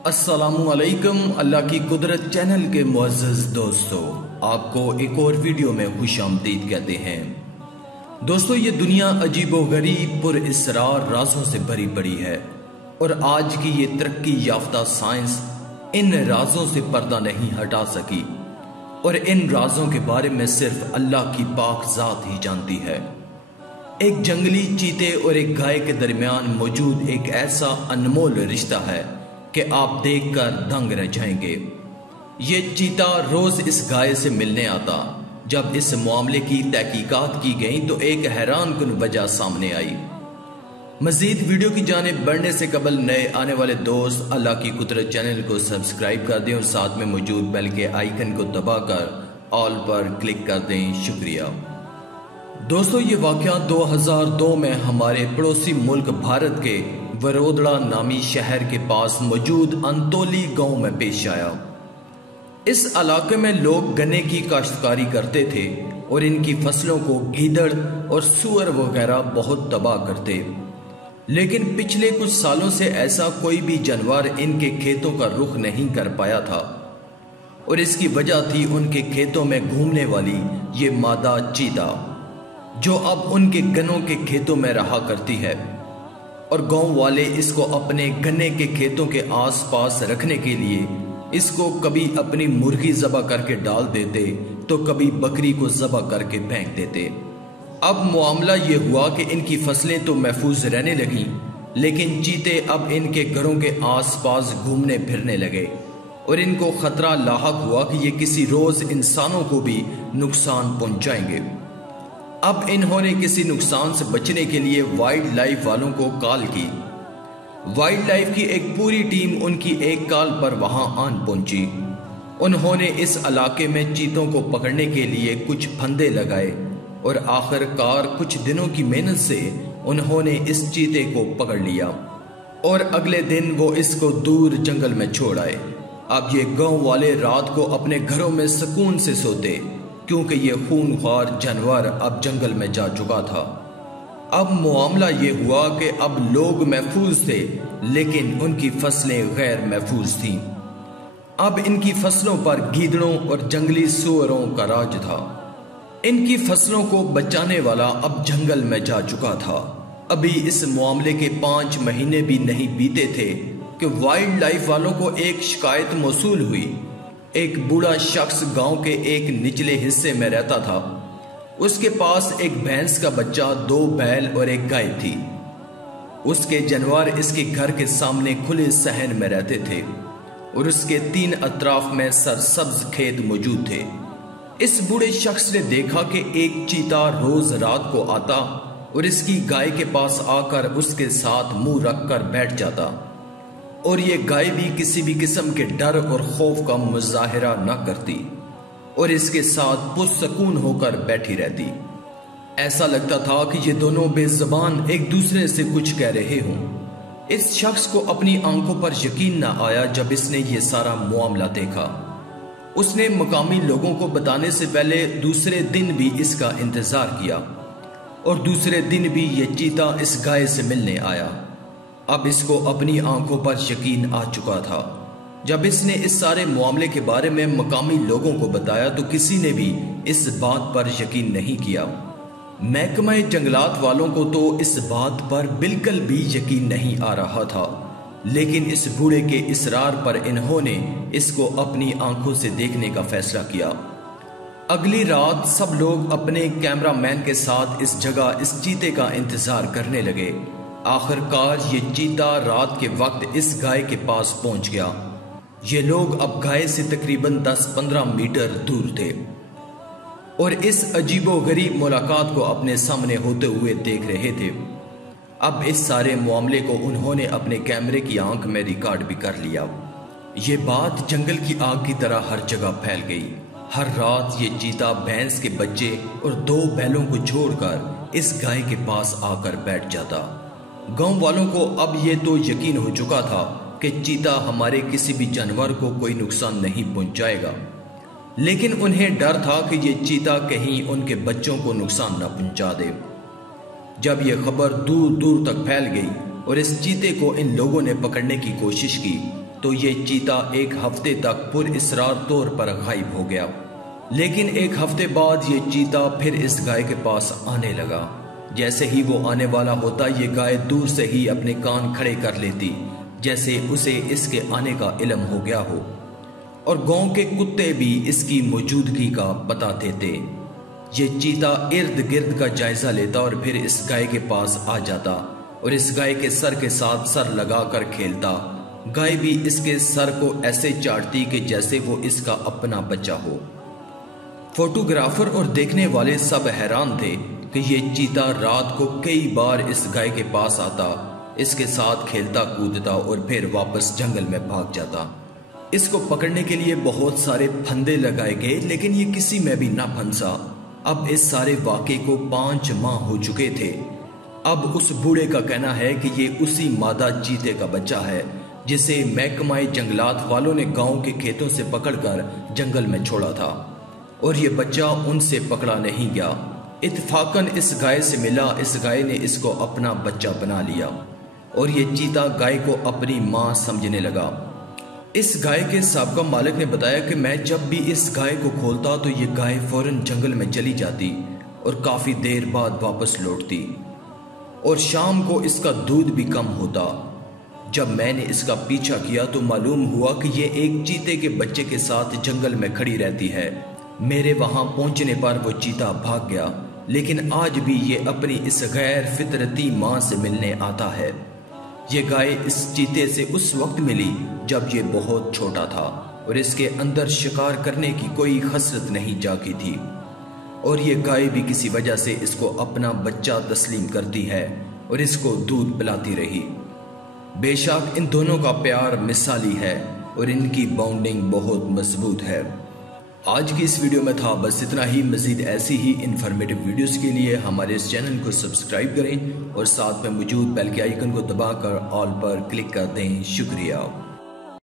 अस्सलामु अलैकुम। अल्लाह की कुदरत चैनल के मुअज़्ज़ज़ दोस्तों, आपको एक और वीडियो में खुशामदीद कहते हैं। दोस्तों, ये दुनिया अजीबो गरीब पुरअसरार राजों से भरी पड़ी है और आज की ये तरक्की याफ्ता साइंस इन राजों से पर्दा नहीं हटा सकी और इन राजों के बारे में सिर्फ अल्लाह की पाक ज़ात ही जानती है। एक जंगली चीते और एक गाय के दरमियान मौजूद एक ऐसा अनमोल रिश्ता है कि आप देखकर दंग रह जाएंगे। ये चीता रोज इस गाय से मिलने आता। जब इस मामले की तहकीकात की गई तो एक हैरान कुन वजह सामने आई। मजीद वीडियो की जानिब बढ़ने से कबल नए आने वाले दोस्त अल्लाह की कुदरत चैनल को सब्सक्राइब कर दें और साथ में मौजूद बेल के आइकन को दबाकर ऑल पर क्लिक कर दें। शुक्रिया। दोस्तों, ये वाक़या 2002 में हमारे पड़ोसी मुल्क भारत के वडोदरा नामी शहर के पास मौजूद अंतोली गांव में पेश आया। इस इलाके में लोग गन्ने की काश्तकारी करते थे और इनकी फसलों को गीदड़ और सूअर वगैरह बहुत तबाह करते, लेकिन पिछले कुछ सालों से ऐसा कोई भी जानवर इनके खेतों का रुख नहीं कर पाया था और इसकी वजह थी उनके खेतों में घूमने वाली ये मादा चीता, जो अब उनके गन्नों के खेतों में रहा करती है। और गांव वाले इसको अपने गन्ने के खेतों के आसपास रखने के लिए इसको कभी अपनी मुर्गी ज़बह करके डाल देते तो कभी बकरी को ज़बह करके फेंक देते। अब मामला ये हुआ कि इनकी फसलें तो महफूज रहने लगीं, लेकिन चीते अब इनके घरों के आसपास घूमने फिरने लगे और इनको खतरा लाहक हुआ कि ये किसी रोज इंसानों को भी नुकसान पहुंचाएंगे। अब इन्होंने किसी नुकसान से बचने के लिए वाइल्ड लाइफ वालों को कॉल की। वाइल्ड लाइफ की एक पूरी टीम उनकी एक कॉल पर वहां आन पहुंची। उन्होंने इस इलाके में चीतों को पकड़ने के लिए कुछ फंदे लगाए और आखिरकार कुछ दिनों की मेहनत से उन्होंने इस चीते को पकड़ लिया और अगले दिन वो इसको दूर जंगल में छोड़ आए। अब ये गांव वाले रात को अपने घरों में सुकून से सोते, क्योंकि ये खूनख्वार जानवर अब जंगल में जा चुका था। अब मामला ये हुआ कि अब लोग महफूज थे, लेकिन उनकी फसलें गैर महफूज थीं। अब इनकी फसलों पर गीदड़ों और जंगली सूअरों का राज था। इनकी फसलों को बचाने वाला अब जंगल में जा चुका था। अभी इस मामले के 5 महीने भी नहीं बीते थे कि वाइल्ड लाइफ वालों को एक शिकायत मौसूल हुई। एक बूढ़ा शख्स गांव के एक निचले हिस्से में रहता था। उसके पास एक भैंस का बच्चा, 2 बैल और एक गाय थी। उसके जानवर इसके घर के सामने खुले सहन में रहते थे और उसके 3 अतराफ में सरसब्ज खेत मौजूद थे। इस बूढ़े शख्स ने देखा कि एक चीता रोज रात को आता और इसकी गाय के पास आकर उसके साथ मुंह रखकर बैठ जाता और ये गाय भी किसी भी किस्म के डर और खौफ का मुजाहिरा न करती और इसके साथ पुरसकून होकर बैठी रहती। ऐसा लगता था कि ये दोनों बेज़बान एक दूसरे से कुछ कह रहे हों। इस शख्स को अपनी आंखों पर यकीन न आया जब इसने ये सारा मामला देखा। उसने मकामी लोगों को बताने से पहले दूसरे दिन भी इसका इंतजार किया और दूसरे दिन भी ये चीता इस गाय से मिलने आया। अब इसको अपनी आंखों पर यकीन आ चुका था। जब इसने इस सारे मामले के बारे में मकामी लोगों को बताया तो किसी ने भी इस बात पर यकीन नहीं किया। महकमा जंगलात वालों को तो इस बात पर बिल्कुल भी यकीन नहीं आ रहा था, लेकिन इस बूढ़े के इसरार पर इन्होंने इसको अपनी आंखों से देखने का फैसला किया। अगली रात सब लोग अपने कैमरामैन के साथ इस जगह इस चीते का इंतजार करने लगे। आखिरकार ये चीता रात के वक्त इस गाय के पास पहुंच गया। ये लोग अब गाय से तकरीबन 10-15 मीटर दूर थे और इस अजीबो गरीब मुलाकात को अपने सामने होते हुए देख रहे थे। अब इस सारे मामले को उन्होंने अपने कैमरे की आंख में रिकॉर्ड भी कर लिया। ये बात जंगल की आग की तरह हर जगह फैल गई। हर रात ये चीता भैंस के बच्चे और 2 बैलों को छोड़कर इस गाय के पास आकर बैठ जाता। गांव वालों को अब ये तो यकीन हो चुका था कि चीता हमारे किसी भी जानवर को कोई नुकसान नहीं पहुंचाएगा, लेकिन उन्हें डर था कि ये चीता कहीं उनके बच्चों को नुकसान न पहुंचा दे। जब यह खबर दूर दूर तक फैल गई और इस चीते को इन लोगों ने पकड़ने की कोशिश की तो ये चीता एक हफ्ते तक पुरअसरार तौर पर गायब हो गया। लेकिन एक हफ्ते बाद ये चीता फिर इस गाय के पास आने लगा। जैसे ही वो आने वाला होता ये गाय दूर से ही अपने कान खड़े कर लेती, जैसे उसे इसके आने का इल्म हो गया हो, और गांव के कुत्ते भी इसकी मौजूदगी का पता देते। ये चीता इर्द गिर्द का जायजा लेता और फिर इस गाय के पास आ जाता और इस गाय के सर के साथ सर लगाकर खेलता। गाय भी इसके सर को ऐसे चाटती कि जैसे वो इसका अपना बच्चा हो। फोटोग्राफर और देखने वाले सब हैरान थे कि ये चीता रात को कई बार इस गाय के पास आता, इसके साथ खेलता कूदता और फिर वापस जंगल में भाग जाता। इसको पकड़ने के लिए बहुत सारे फंदे लगाए गए, लेकिन ये किसी में भी ना फंसा। अब इस सारे वाक़े को 5 माह हो चुके थे। अब उस बूढ़े का कहना है कि ये उसी मादा चीते का बच्चा है जिसे महकमाए जंगलात वालों ने गांव के खेतों से पकड़कर जंगल में छोड़ा था, और ये बच्चा उनसे पकड़ा नहीं गया। इत्तेफाकन इस गाय से मिला, इस गाय ने इसको अपना बच्चा बना लिया और ये चीता गाय को अपनी माँ समझने लगा। इस गाय के साबका मालिक ने बताया कि मैं जब भी इस गाय को खोलता तो ये गाय फौरन जंगल में चली जाती और काफ़ी देर बाद वापस लौटती, और शाम को इसका दूध भी कम होता। जब मैंने इसका पीछा किया तो मालूम हुआ कि ये एक चीते के बच्चे के साथ जंगल में खड़ी रहती है। मेरे वहां पहुंचने पर वो चीता भाग गया, लेकिन आज भी ये अपनी इस गैर फितरती माँ से मिलने आता है। ये गाय इस चीते से उस वक्त मिली जब ये बहुत छोटा था और इसके अंदर शिकार करने की कोई खसरत नहीं जागी थी, और ये गाय भी किसी वजह से इसको अपना बच्चा तस्लीम करती है और इसको दूध पिलाती रही। बेशक इन दोनों का प्यार मिसाली है और इनकी बॉन्डिंग बहुत मजबूत है। आज की इस वीडियो में था बस इतना ही। मजीद ऐसी ही इन्फॉर्मेटिव वीडियोस के लिए हमारे इस चैनल को सब्सक्राइब करें और साथ में मौजूद बेल के आइकन को दबाकर ऑल पर क्लिक कर दें। शुक्रिया।